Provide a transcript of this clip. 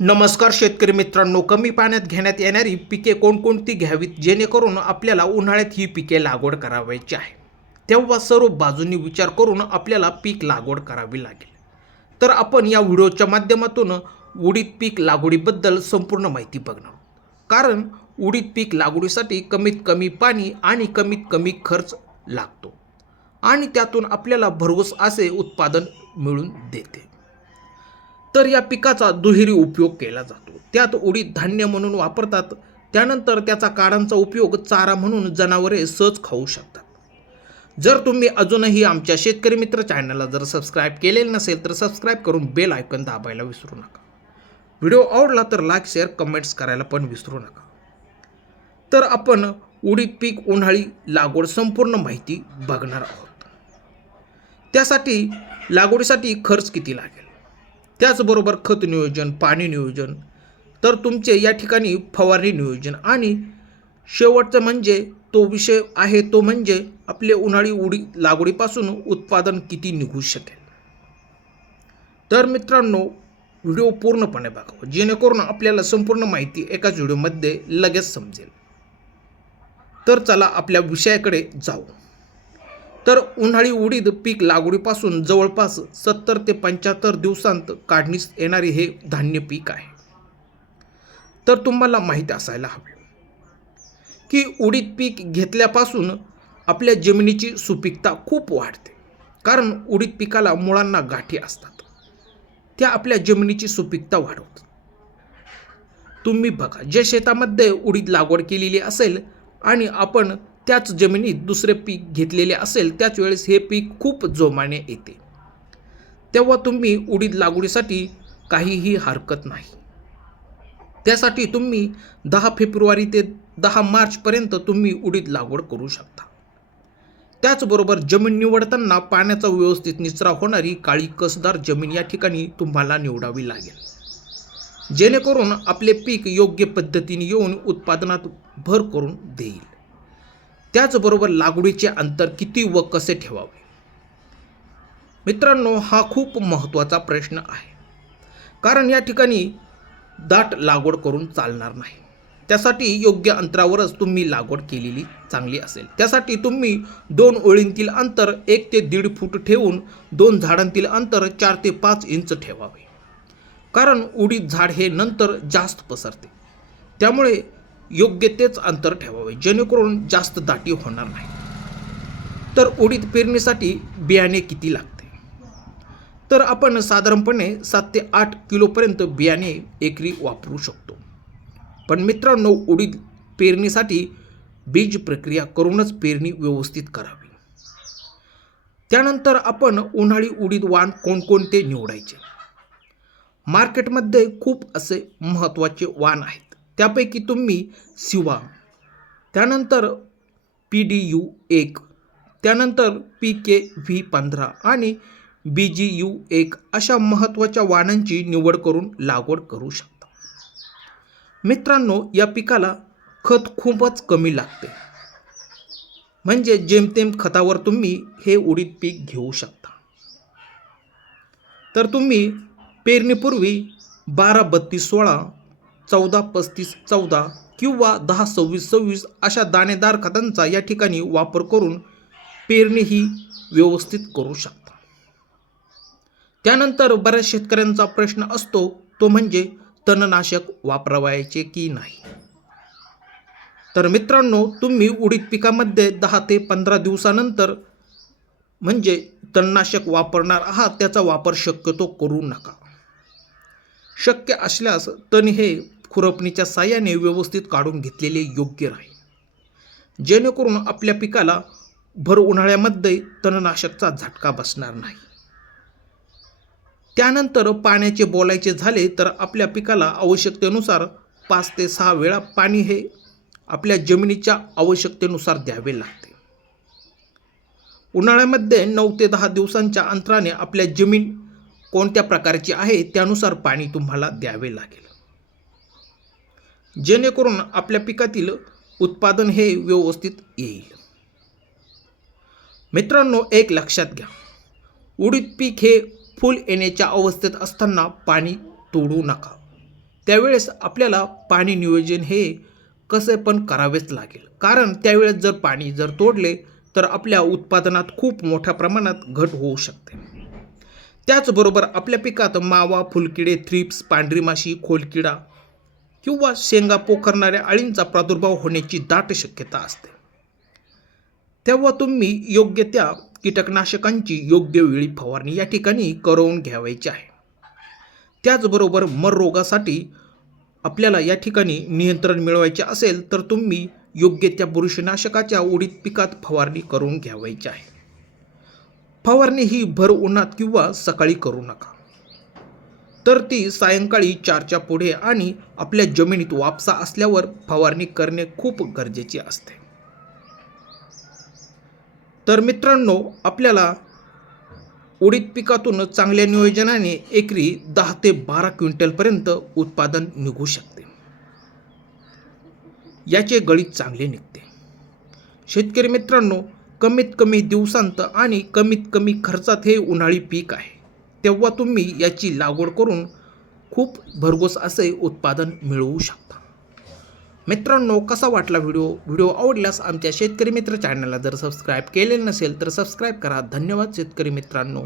नमस्कार शेतकरी मित्रांनो, कमी पाण्यात घेण्यात येणारी पिके कोणकोणती घ्यावीत जेणेकरून आपल्याला उन्हाळ्यात ही पिके लागवड करावयाची आहे. तेव्हा सर्व बाजूंनी विचार करून आपल्याला पीक लागवड करावी लागेल. तर आपण या व्हिडिओच्या माध्यमातून उडीद पीक लागवडीबद्दल संपूर्ण माहिती बघणार आहोत. कारण उडीद पीक लागवडीसाठी कमीत कमी पाणी आणि कमीत कमी खर्च लागतो आणि त्यातून आपल्याला भरघोस असे उत्पादन मिळून देते. तर या पिकाचा दुहेरी उपयोग केला जातो. त्यात उडीद धान्य म्हणून वापरतात, त्यानंतर त्याचा काढांचा उपयोग चारा म्हणून जनावरे सहज खाऊ शकतात. जर तुम्ही अजूनही आमच्या शेतकरी मित्र चॅनलला जर सबस्क्राईब केलेले नसेल तर सबस्क्राईब करून बेल आयकॉन दाबायला विसरू नका. व्हिडिओ आवडला तर लाईक शेअर कमेंट्स करायला पण विसरू नका. तर आपण उडीद पीक उन्हाळी लागवड संपूर्ण माहिती बघणार आहोत. त्यासाठी लागवडीसाठी खर्च किती लागेल, त्याचबरोबर खत नियोजन, पाणी नियोजन, तर तुमचे या ठिकाणी फवारणी नियोजन आणि शेवटचं म्हणजे तो विषय आहे तो म्हणजे आपले उन्हाळी उडीद लागवडीपासून उत्पादन किती निघू शकेल. तर मित्रांनो, व्हिडिओ पूर्णपणे बघा जेणेकरून आपल्याला संपूर्ण माहिती एकाच व्हिडिओमध्ये लगेच समजेल. तर चला आपल्या विषयाकडे जाऊ. तर उन्हाळी उडीद पीक लागवडीपासून जवळपास 70 ते 75 दिवसांत काढणीस येणारे हे धान्य पीक आहे. तर तुम्हाला माहीत असायला हवे की उडीद पीक घेतल्यापासून आपल्या जमिनीची सुपीकता खूप वाढते. कारण उडीद पिकाला मुळांना गाठी असतात, त्या आपल्या जमिनीची सुपीकता वाढवतात. तुम्ही बघा, जे शेतामध्ये उडीद लागवड केलेली असेल आणि आपण त्याच जमिनीत दुसरे पीक घेतलेले असेल त्याच वेळेस हे पीक खूप जोमाने येते. तेव्हा तुम्ही उडीद लागवडीसाठी काहीही हरकत नाही. त्यासाठी तुम्ही 10 फेब्रुवारी ते 10 मार्चपर्यंत तुम्ही उडीद लागवड करू शकता. त्याचबरोबर जमीन निवडताना पाण्याचा व्यवस्थित निचरा होणारी काळी कसदार जमीन या ठिकाणी तुम्हाला निवडावी लागेल, जेणेकरून आपले पीक योग्य पद्धतीने येऊन उत्पादनात भर करून देईल. त्याचबरोबर लागवडीचे अंतर किती व कसे ठेवावे. मित्रांनो, हा खूप महत्त्वाचा प्रश्न आहे. कारण या ठिकाणी दाट लागवड करून चालणार नाही. त्यासाठी योग्य अंतरावरच तुम्ही लागवड केलेली चांगली असेल. त्यासाठी तुम्ही 2 ओळींतील अंतर 1 ते 1.5 फूट ठेवून 2 झाडांतील अंतर 4 ते 5 इंच ठेवावे. कारण उडीद झाड हे नंतर जास्त पसरते, त्यामुळे योग्य तेच अंतर ठेवावे जेणेकरून जास्त दाटी होणार नाही. तर उडीद पेरणीसाठी बियाणे किती लागते, तर आपण साधारणपणे 7 ते 8 किलोपर्यंत बियाणे एकरी वापरू शकतो. पण मित्रांनो, उडीद पेरणीसाठी बीज प्रक्रिया करूनच पेरणी व्यवस्थित करावी. त्यानंतर आपण उन्हाळी उडीद वाण कोणकोणते निवडायचे. मार्केटमध्ये खूप असे महत्त्वाचे वाण आहेत. त्यापैकी तुम्ही सिवा, त्यानंतर PDU-1, त्यानंतर PKV-15 आणि BGU-1 अशा महत्त्वाच्या वाणांची निवड करून लागवड करू शकता. मित्रांनो, या पिकाला खत खूपच कमी लागते, म्हणजे जेमतेम खतावर तुम्ही हे उडीद पीक घेऊ शकता. तर तुम्ही पेरणीपूर्वी 12-32-16, 14-35-14 किंवा 10-26-26 अशा दाणेदार खतांचा या ठिकाणी वापर करून पेरणी ही व्यवस्थित करू शकता. त्यानंतर बऱ्याच शेतकऱ्यांचा प्रश्न असतो तो म्हणजे तणनाशक वापरावयाचे की नाही. तर मित्रांनो, तुम्ही उडीद पिकामध्ये 10 ते 15 दिवसानंतर म्हणजे तणनाशक वापरणार आहात त्याचा वापर शक्यतो करू नका. शक्य असल्यास तण हे खुरपणीच्या साहाय्याने व्यवस्थित काढून घेतलेले योग्य राहील, जेणेकरून आपल्या पिकाला भर उन्हाळ्यामध्ये तणनाशकचा झटका बसणार नाही. त्यानंतर पाण्याचे बोलायचे झाले तर आपल्या पिकाला आवश्यकतेनुसार 5 ते 6 वेळा पाणी हे आपल्या जमिनीच्या आवश्यकतेनुसार द्यावे लागते. उन्हाळ्यामध्ये 9 ते 10 दिवसांच्या अंतराने आपल्या जमीन कोणत्या प्रकारची आहे त्यानुसार पाणी तुम्हाला द्यावे लागेल, जेणेकरून आपल्या पिकातील उत्पादन हे व्यवस्थित येईल. मित्रांनो, एक लक्षात घ्या, उडीद पीक हे फुल येण्याच्या अवस्थेत असताना पाणी तोडू नका. त्यावेळेस आपल्याला पाणी नियोजन हे कसे पण करावेच लागेल, कारण त्यावेळेस जर पाणी तोडले तर आपल्या उत्पादनात खूप मोठ्या प्रमाणात घट होऊ शकते. त्याचबरोबर आपल्या पिकात मावा, फुलकिडे, थ्रिप्स, पांढरी माशी, खोलकिडा किंवा शेंगा पोखरणाऱ्या अळींचा प्रादुर्भाव होण्याची दाट शक्यता असते. तेव्हा तुम्ही योग्य त्या कीटकनाशकांची योग्य वेळी फवारणी या ठिकाणी करून घ्यावायची आहे. त्याचबरोबर मर रोगासाठी आपल्याला या ठिकाणी नियंत्रण मिळवायचे असेल तर तुम्ही योग्य त्या बुरशीनाशकाच्या उडीद पिकात फवारणी करून घ्यावायची आहे. फवारणी ही भर उन्हात किंवा सकाळी करू नका, तर ती सायंकाळी 4च्या पुढे आणि आपल्या जमिनीत वापसा असल्यावर फवारणी करणे खूप गरजेचे असते. तर मित्रांनो, आपल्याला उडीद पिकातून चांगल्या नियोजनाने एकरी 10 ते 12 क्विंटलपर्यंत उत्पादन निघू शकते. याचे गळीत चांगले निघते. शेतकरी मित्रांनो, कमीत कमी दिवसांत आणि कमीत कमी खर्चात हे उन्हाळी पीक आहे. तेव्हा तुम्ही याची लागवड करून खूप भरघोस असे उत्पादन मिळवू शकता. मित्रांनो, कसा वाटला व्हिडिओ आवडल्यास आमच्या शेतकरी मित्र चॅनलला जर सबस्क्राईब केलेले नसेल तर सबस्क्राईब करा. धन्यवाद शेतकरी मित्रांनो.